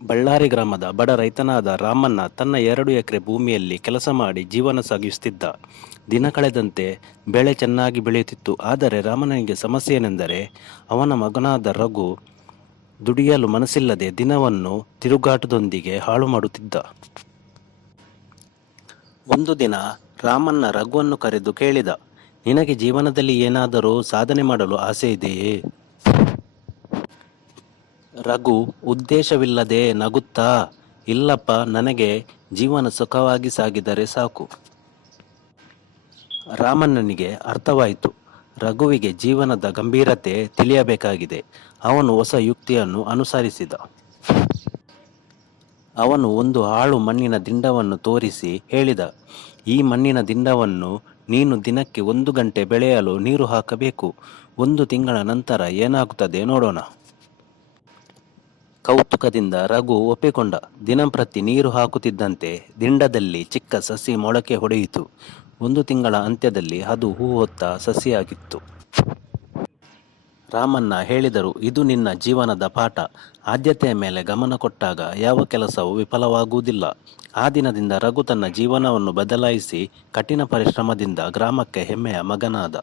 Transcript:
ಬಳ್ಳಾರಿ ಗ್ರಾಮದ ಬಡ ರೈತನಾದ ರಾಮಣ್ಣ ತನ್ನ ಎರಡು ಎಕರೆ ಭೂಮಿಯಲ್ಲಿ ಕೆಲಸ ಮಾಡಿ ಜೀವನ ಸಾಗಿಸುತ್ತಿದ್ದ. ದಿನ ಕಳೆದಂತೆ ಬೆಳೆ ಚೆನ್ನಾಗಿ ಬೆಳೆಯುತ್ತಿತ್ತು. ಆದರೆ ರಾಮಣ್ಣನಿಗೆ ಸಮಸ್ಯೆ ಏನೆಂದರೆ, ಅವನ ಮಗನಾದ ರಘು ದುಡಿಯಲು ಮನಸ್ಸಿಲ್ಲದೆ ದಿನವನ್ನು ತಿರುಗಾಟದೊಂದಿಗೆ ಹಾಳು ಮಾಡುತ್ತಿದ್ದ. ಒಂದು ದಿನ ರಾಮಣ್ಣ ರಘುವನ್ನು ಕರೆದು ಕೇಳಿದ, ನಿನಗೆ ಜೀವನದಲ್ಲಿ ಏನಾದರೂ ಸಾಧನೆ ಮಾಡಲು ಆಸೆ ಇದೆಯೇ? ರಘು, ಉದ್ದೇಶವಿಲ್ಲದೆ ನಗುತ್ತಾ? ಇಲ್ಲಪ್ಪ, ನನಗೆ ಜೀವನ ಸುಖವಾಗಿ ಸಾಗಿದರೆ ಸಾಕು. ರಾಮಣ್ಣನಿಗೆ ಅರ್ಥವಾಯಿತು. ರಘುವಿಗೆ ಜೀವನದ ಗಂಭೀರತೆ ತಿಳಿಯಬೇಕಾಗಿದೆ. ಅವನು ಹೊಸ ಯುಕ್ತಿಯನ್ನು ಅನುಸರಿಸಿದ. ಅವನು ಒಂದು ಹಾಳು ಮಣ್ಣಿನ ದಿಂಡವನ್ನು ತೋರಿಸಿ ಹೇಳಿದ. ಈ ಮಣ್ಣಿನ ದಿಂಡವನ್ನು ನೀನು ದಿನಕ್ಕೆ ಒಂದು ಗಂಟೆ ಬೆಳೆಯಲು ನೀರು ಹಾಕಬೇಕು. ಒಂದು ತಿಂಗಳ ನಂತರ ಏನಾಗುತ್ತದೆ ನೋಡೋಣ. ಕೌತುಕದಿಂದ ರಘು ಒಪ್ಪಿಕೊಂಡ. ದಿನಂಪ್ರತಿ ನೀರು ಹಾಕುತ್ತಿದ್ದಂತೆ ದಿಂಡದಲ್ಲಿ ಚಿಕ್ಕ ಸಸಿ ಮೊಳಕೆ ಹೊಡೆಯಿತು. ಒಂದು ತಿಂಗಳ ಅಂತ್ಯದಲ್ಲಿ ಅದು ಹೂ ಹೊತ್ತ ಸಸಿಯಾಗಿತ್ತು. ರಾಮಣ್ಣ ಹೇಳಿದರು, ಇದು ನಿನ್ನ ಜೀವನದ ಪಾಠ. ಆದ್ಯತೆಯ ಮೇಲೆ ಗಮನ ಕೊಟ್ಟಾಗ ಯಾವ ಕೆಲಸವೂ ವಿಫಲವಾಗುವುದಿಲ್ಲ. ಆ ದಿನದಿಂದ ರಘು ತನ್ನ ಜೀವನವನ್ನು ಬದಲಾಯಿಸಿ ಕಠಿಣ ಪರಿಶ್ರಮದಿಂದ ಗ್ರಾಮಕ್ಕೆ ಹೆಮ್ಮೆಯ ಮಗನಾದ.